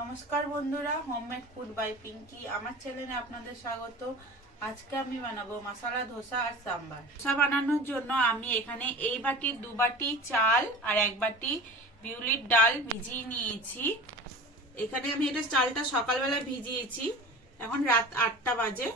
নমস্কার বন্ধুরা, homemade food by Pinki আমার চ্যানেলে আপনাদের স্বাগত। আজকে আমি বানাবো মশলা ধোসা আর সাম্বার। ধোসা বানানোর জন্য আমি এখানে এই বাটির 2 বাটি চাল আর 1 বাটি বিউলির ডাল ভিজিয়ে নিয়েছি। এখানে আমি এটা চালটা সকালবেলা ভিজিয়েছি, এখন রাত 8টা বাজে।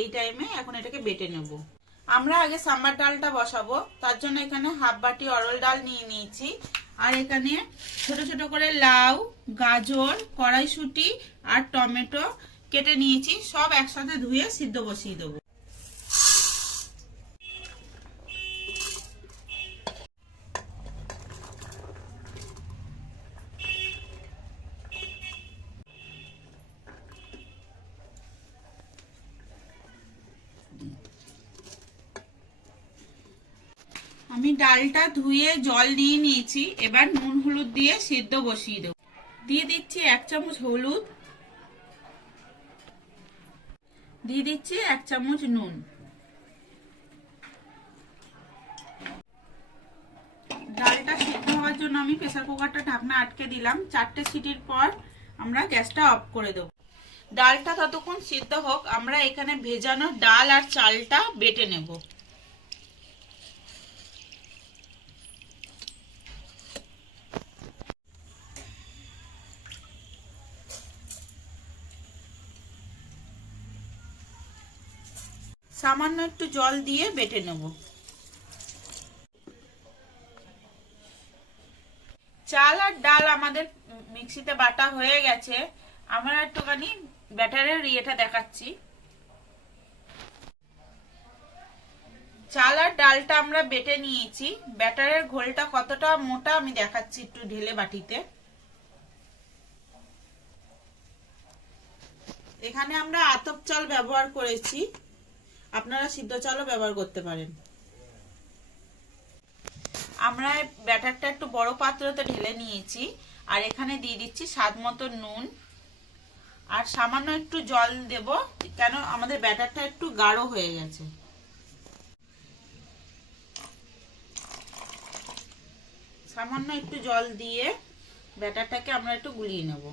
এই টাইমে এখন এটাকে বেটে নেব। আমরা আগে সাম্বার ডালটা বসাবো, তার জন্য এখানে হাফ বাটি অরল ডাল নিয়ে নিয়েছি। আর এখানে ছোট ছোট করে লাউ, গাজর, কড়াইশুঁটি আর টমেটো কেটে নিয়েছি, সব একসাথে ধুয়ে সিদ্ধ বসিয়ে দেবো। আমি ডালটা ধুয়ে জল নিয়ে নিয়েছি, এবার নুন হলুদ দিয়ে সিদ্ধ বসিয়ে দেবো। দিয়ে দিচ্ছি 1 চামচ হলুদ, দিয়ে দিচ্ছি 1 চামচ নুন। ডালটা সিদ্ধ হওয়ার জন্য আমি প্রেসার কুকারটা ঢাকনা আটকে দিলাম। 4টে সিটির পর আমরা গ্যাসটা অফ করে দেবো। ডালটা ততক্ষণ সিদ্ধ হোক, আমরা এখানে ভেজানো ডাল আর চালটা বেটে নেব। সামান্য একটু জল দিয়ে বেটে নেব। চাল আর ডাল আমাদের মিক্সিতে বাটা হয়ে গেছে। আমরা একটুখানি ব্যাটারের ইয়েটা দেখাচ্ছি। চাল আর ডালটা আমরা বেটে নিয়েছি, ব্যাটারের ঘোলটা কতটা মোটা আমি দেখাচ্ছি একটু ঢেলে বাটিতে। এখানে আমরা আতপ চাল ব্যবহার করেছি, আপনারা সিদ্ধ চালও ব্যবহার করতে পারেন। আমরা ব্যাটারটা একটু বড় পাত্রতে ঢেলে নিয়েছি, আর এখানে দিয়ে দিচ্ছি স্বাদ মতো নুন আর সামান্য একটু জল দেব, কেন আমাদের ব্যাটারটা একটু গাঢ় হয়ে গেছে। সামান্য একটু জল দিয়ে ব্যাটারটাকে আমরা একটু গুলিয়ে নেব।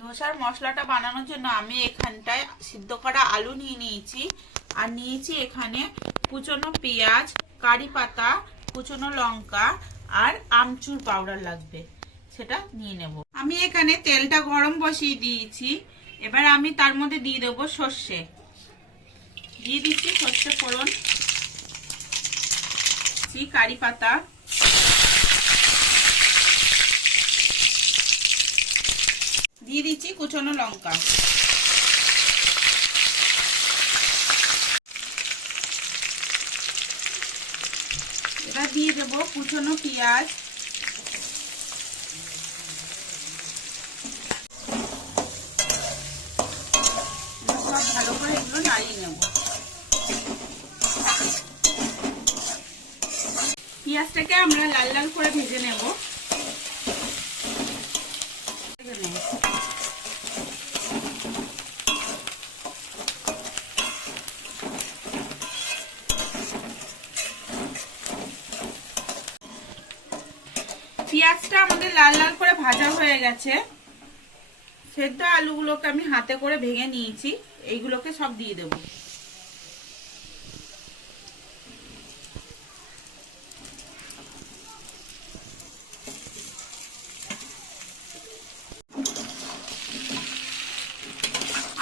ধোসার মশলাটা বানানোর জন্য আমি এখানটায় সিদ্ধ করা আলু নিয়ে নিয়েছি, আর নিয়েছি এখানে কুচনো পেঁয়াজ, কারি পাতা, কুচনো লঙ্কা আর আমচুর পাউডার লাগবে, সেটা নিয়ে নেব। আমি এখানে তেলটা গরম বসিয়ে দিয়েছি, এবার আমি তার মধ্যে দিয়ে দেবো সর্ষে। দিয়ে দিচ্ছি সর্ষে ফোড়ন, কারি পাতা, দিয়ে দিচ্ছি কুচনো লঙ্কা। এবার দিয়ে দেবো কুচনো পেঁয়াজ, সব ভালো করে এগুলো নাড়িয়ে নেব। পেঁয়াজটাকে আমরা লাল লাল করে ভেজে নেব। পেঁয়াজটা আমাদের লাল লাল করে ভাজা হয়ে গেছে। সেদ্ধ আলুগুলোকে আমি হাতে করে ভেঙে নিয়েছি, এইগুলোকে সব দিয়ে দেব।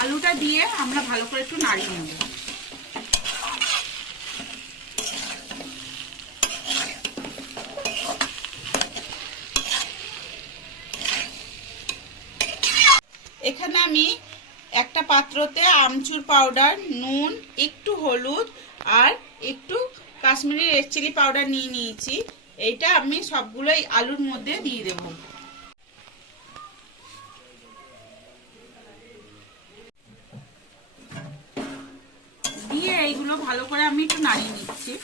আলুটা দিয়ে আমরা ভালো করে একটু নাড়িয়ে নেব। এখানে আমি একটা পাত্রতে আমচুর পাউডার, নুন, একটু হলুদ আর একটু কাশ্মীরি রেড চিলি পাউডার নিয়ে নিয়েছি। এইটা আমি সবগুলোই আলুর মধ্যে দিয়ে দেব। দিয়ে এইগুলো ভালো করে আমি একটু নাড়িয়ে নিচ্ছি।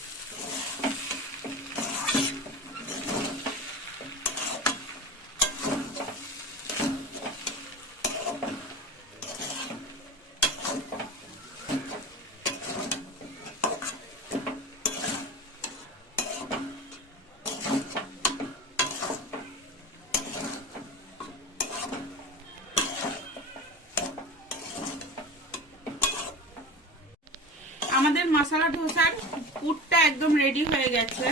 মশলা ধোসার পুরটা একদম রেডি হয়ে গেছে,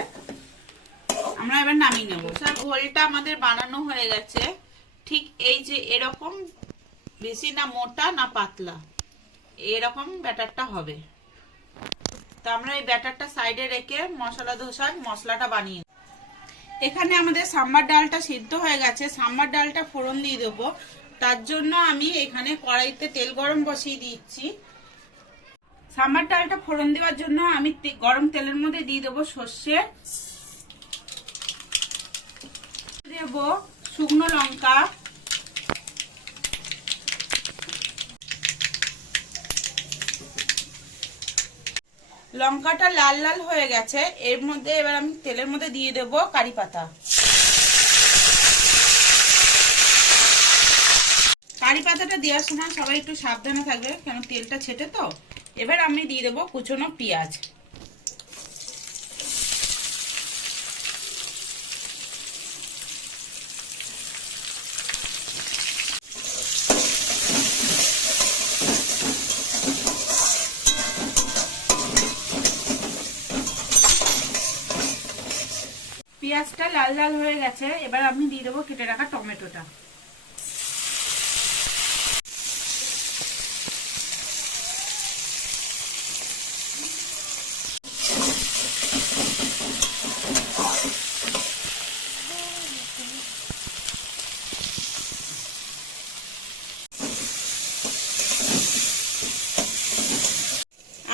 আমরা এবার নামিয়ে নেব। ধোসার ঘোলটা আমাদের বানানো হয়ে গেছে, ঠিক এই যে এরকম, বেশি না মোটা না পাতলা, এরকম ব্যাটারটা হবে। তো আমরা এই ব্যাটারটা সাইডে রেখে মশলা ধোসার মশলাটা বানিয়ে, এখানে আমাদের সাম্বার ডালটা সিদ্ধ হয়ে গেছে। সাম্বার ডালটা ফোড়ন দিয়ে দেবো, তার জন্য আমি এখানে কড়াইতে তেল গরম বসিয়ে দিচ্ছি। সাম্বার ডালটা ফোড়ন দেওয়ার জন্য আমি গরম তেলের মধ্যে দিয়ে দেবো সর্ষে, দেব শুকনো লঙ্কা, লঙ্কাটা লাল লাল হয়ে গেছে, এর মধ্যে এবার আমি তেলের মধ্যে দিয়ে দেব কারি পাতা। কারি পাতাটা দেওয়ার সময় সবাই একটু সাবধানে থাকবে, কেন তেলটা ছেটে তো। এবার আমি দিয়ে দেবো কুচনো পেঁয়াজ। পেঁয়াজটা লাল লাল হয়ে গেছে, এবার আমি দিয়ে দেবো কেটে রাখা টমেটোটা।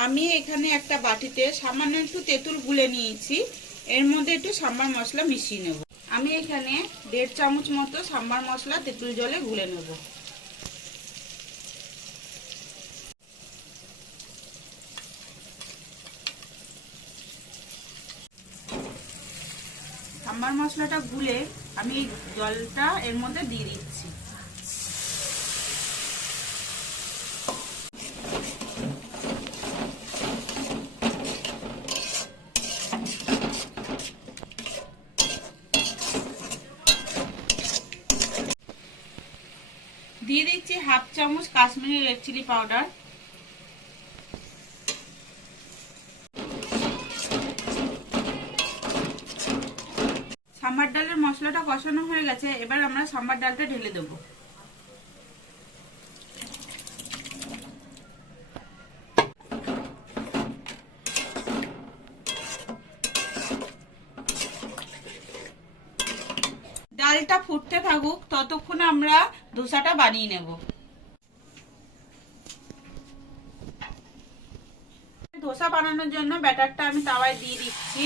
আমি এখানে একটা বাটিতে সামান্য একটু তেঁতুল গুলে নিয়েছি, এর মধ্যে একটু সাম্বার মশলা মিশিয়ে নেব। আমি এখানে 1.5 চামচ মতো সাম্বার মশলা তেঁতুল জলে গুলে নেব। সাম্বার মশলাটা গুলে আমি এই জলটা এর মধ্যে দিয়ে দিচ্ছি। দিয়ে দিচ্ছি 1/2 চামচ Kashmiri red chilli powder. Sambar ডালের মশলাটা কষানো হয়ে গেছে, এবার আমরা সাম্বার ডালটা ঢেলে দেব। ডালটা ফুটতে থাকুক, ততক্ষণ আমরা ধোসাটা বানিয়ে নেব। ধোসা বানানোর জন্য ব্যাটারটা আমি তাওয়ায় দিয়ে দিচ্ছি।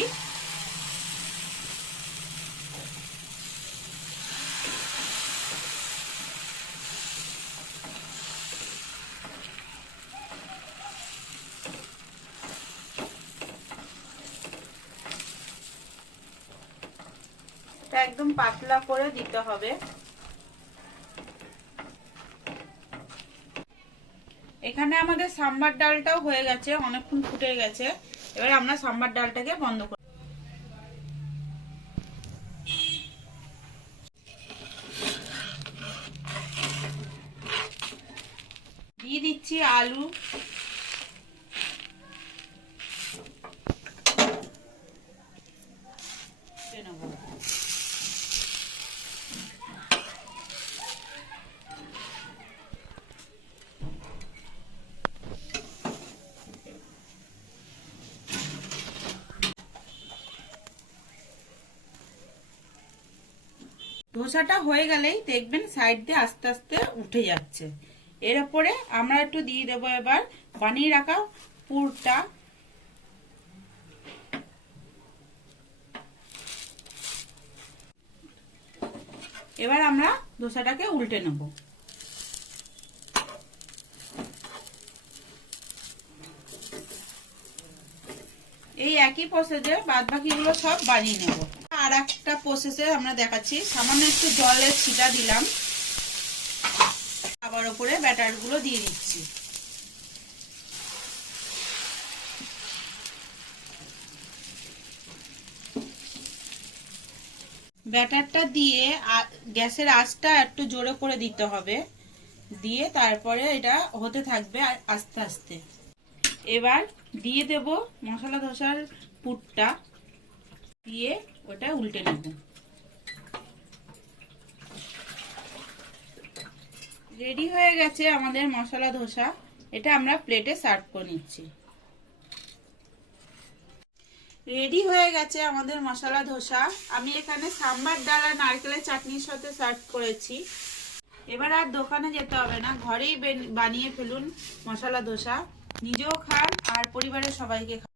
একদম পাতলা করে দিতে হবে। এখানে আমাদের সাম্বার ডালটাও হয়ে গেছে, অনেকক্ষণ ফুটে গেছে। এবার আমরা সাম্বার ডালটাকে বন্ধ করে দিয়ে দিচ্ছি আলু, ধোসাটা হয়ে গেলেই দেখবেন সাইড দিয়ে আস্তে আস্তে উঠে যাচ্ছে। এর উপরে আমরা একটু দিয়ে দেবো এবার বানিয়ে রাখা পুরটা। এবার আমরা ধোসাটাকে উল্টে নেব। এই একই প্রসেসে বাদ বাকিগুলো সব বানিয়ে নেব। আর একটা প্রসেসে আমরা দেখাচ্ছি, সামান্য একটু জলের ছিটা দিলাম, আবার উপরে ব্যাটারগুলো দিয়ে দিচ্ছি। ব্যাটারটা দিয়ে গ্যাসের আঁচটা একটু জোরে করে দিতে হবে, দিয়ে তারপরে এটা হতে থাকবে আস্তে আস্তে। এবার দিয়ে দেব মশলা ধোসার পুরটা, দিয়ে ওটা উল্টে নেব। রেডি হয়ে গেছে আমাদের মশলা ধোসা। এটা আমরা প্লেটে সার্ভ করে নিচ্ছি। রেডি হয়ে গেছে আমাদের মশলা ধোসা। আমি এখানে সাম্বার ডাল আর নারকেলের চাটনির সাথে সার্ভ করেছি। এবার আর দোকানে যেতে হবে না, ঘরেই বানিয়ে ফেলুন মশলা ধোসা। নিজেও খান আর পরিবারের সবাইকে খান।